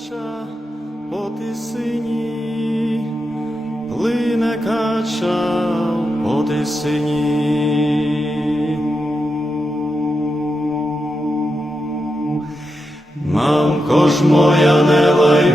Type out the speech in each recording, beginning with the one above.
кача по тисині, плине кача по тисині. Мамко ж моя не лай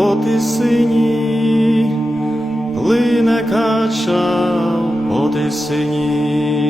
по тисині, плине кача по тисині.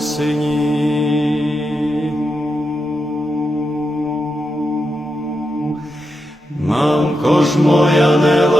по. Мамко ж моя не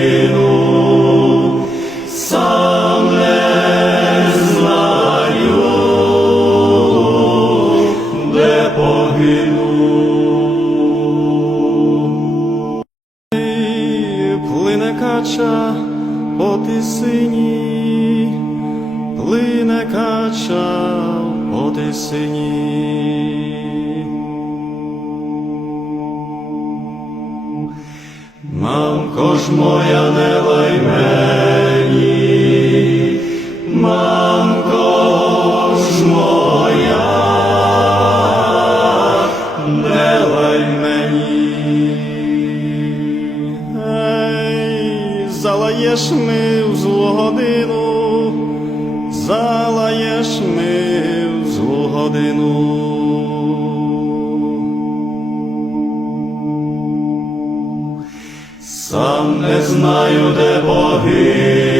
по тисині. Мамко ж моя не лай мені, мамко не знаю, де погину,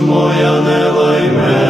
моя не лай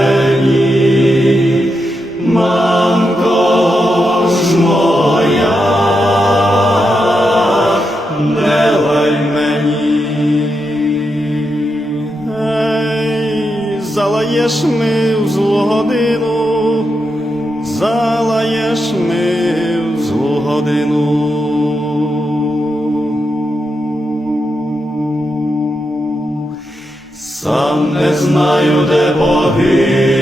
знаю,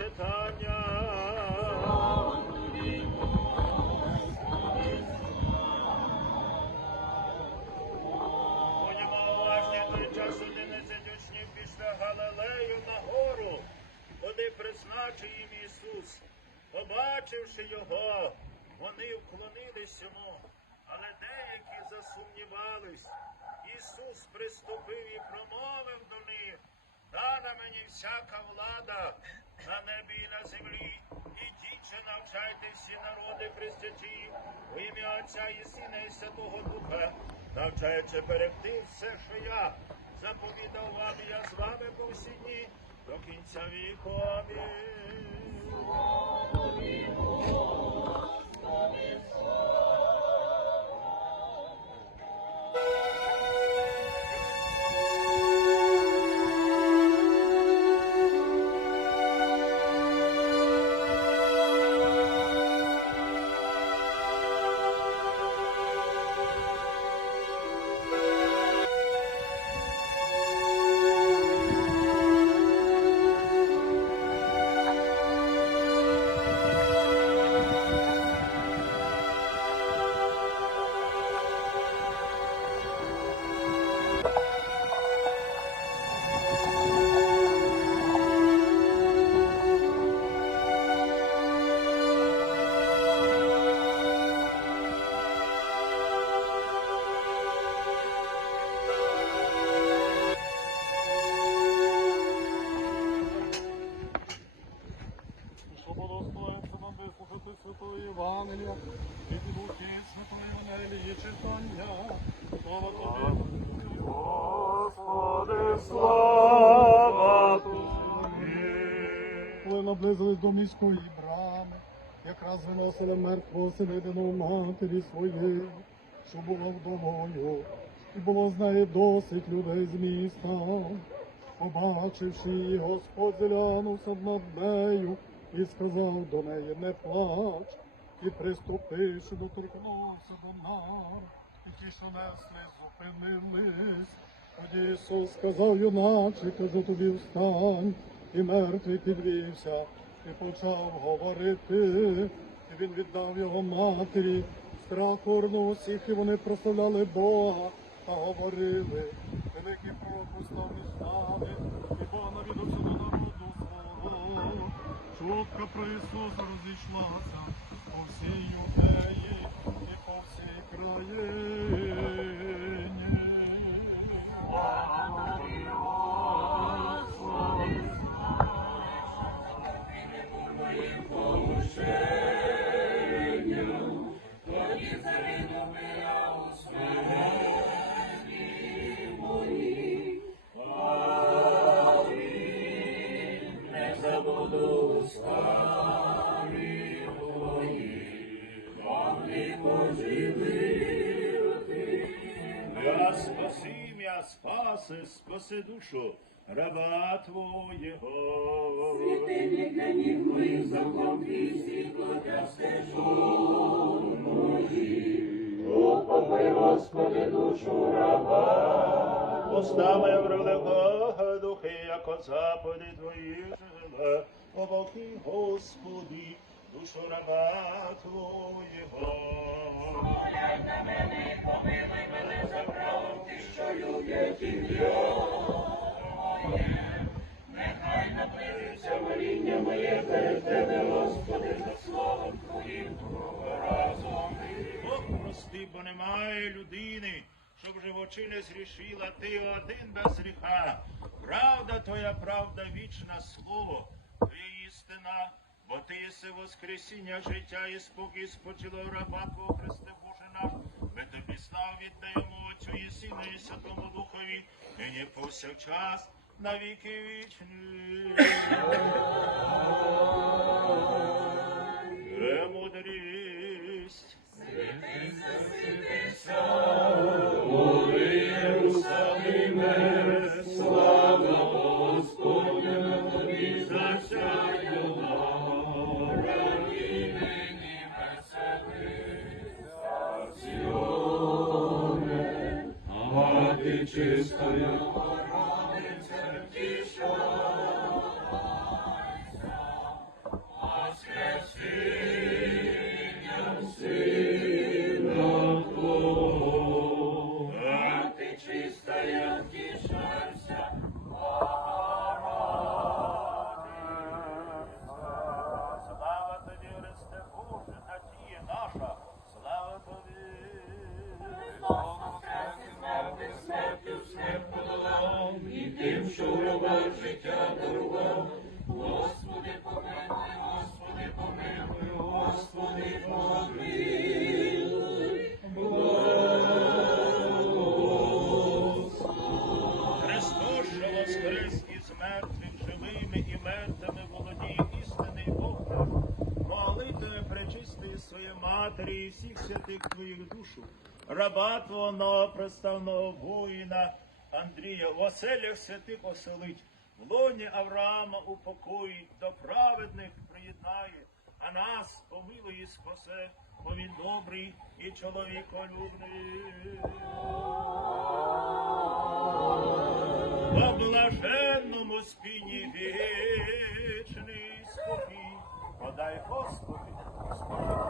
читання. Будемо уважні той час одинадцять учнів після Галилею на гору, куди призначив Ісус. Побачивши його, вони вклонились йому, але деякі засумнівались. Ісус приступив і промовив до них, дана мені всяка влада на небі і на землі. Ідіть, що навчайте всі народи хрестячи їх у ім'я Отця і Сина і Святого Духа, навчаючи берегти все, що я заповідав вам, я з вами по всі дні до кінця віку. Амінь. Що до міської брами, якраз виносила мертвого синидину матері своєї, що була вдовою, і було з неї досить людей з міста. Побачивши її, Господь зглянувся над нею і сказав до неї, не плач, і приступивши, доторкнувся до нар, і ті, що несли, зупинились. Тоді Ісус сказав, юначе, кажу тобі, встань, і мертвий підвівся, і почав говорити, і він віддав його матері, страх орнув усіх, і вони прославляли Бога та говорили, великий пророк устав між нами, і Бога навідався до народу свого. Чутка про Ісуса розійшлася по всій Юдеї і по всій країні. Я спаси м'я, спаси, спаси душу раба Твоєго. Світильник для ніг моїх закон твій світло для стежу моїх. Упокой, Господи, душу раба. Постами врелего духи, як от запади Твої обоки, Господи, душу раба Твоєго. Поглянь на мене, помилуй мене за правом ти, що люблять ім'я. Нехай наблизиться моління моє перед тебе, Господи, за словом Твоїм разом. Бог прости, бо немає людини, щоб не зрішила, ти один без гріха. Правда твоя, правда, вічна слово, твоя істина, бо ти єси воскресіння, життя і спокій спочило раба Твого Христе Боже наш. Ми тобі слав віддаємо Отцю і Сину і Святому Духові, нині повсякчас, на віки вічні. А тим, що в гробах життя дарував. Господи, помилуй, Господи, помилуй, Господи, помилуй. Христос, що воскрес із мертвих, живими і мертвими володіє істинний Бог наш. Молитвою пречистої своєї матері і всіх святих твоїх душу, раба твого новоприставного воїна Андрія, в оселях святих оселить, в лоні Авраама упокоїть, до праведних приєднає, а нас помилує спасе, бо він добрий і чоловіколюбний. По блаженному спині вічний спокій, подай Господи, спочатку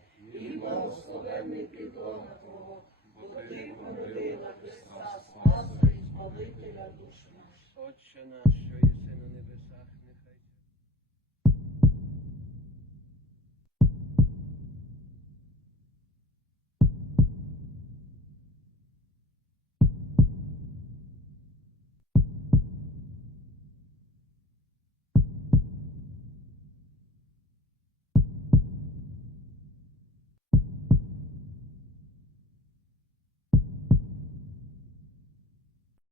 і благословений підона Твого, бо Ти породила Христа, Спаса Спалителя душ наш. Отче наш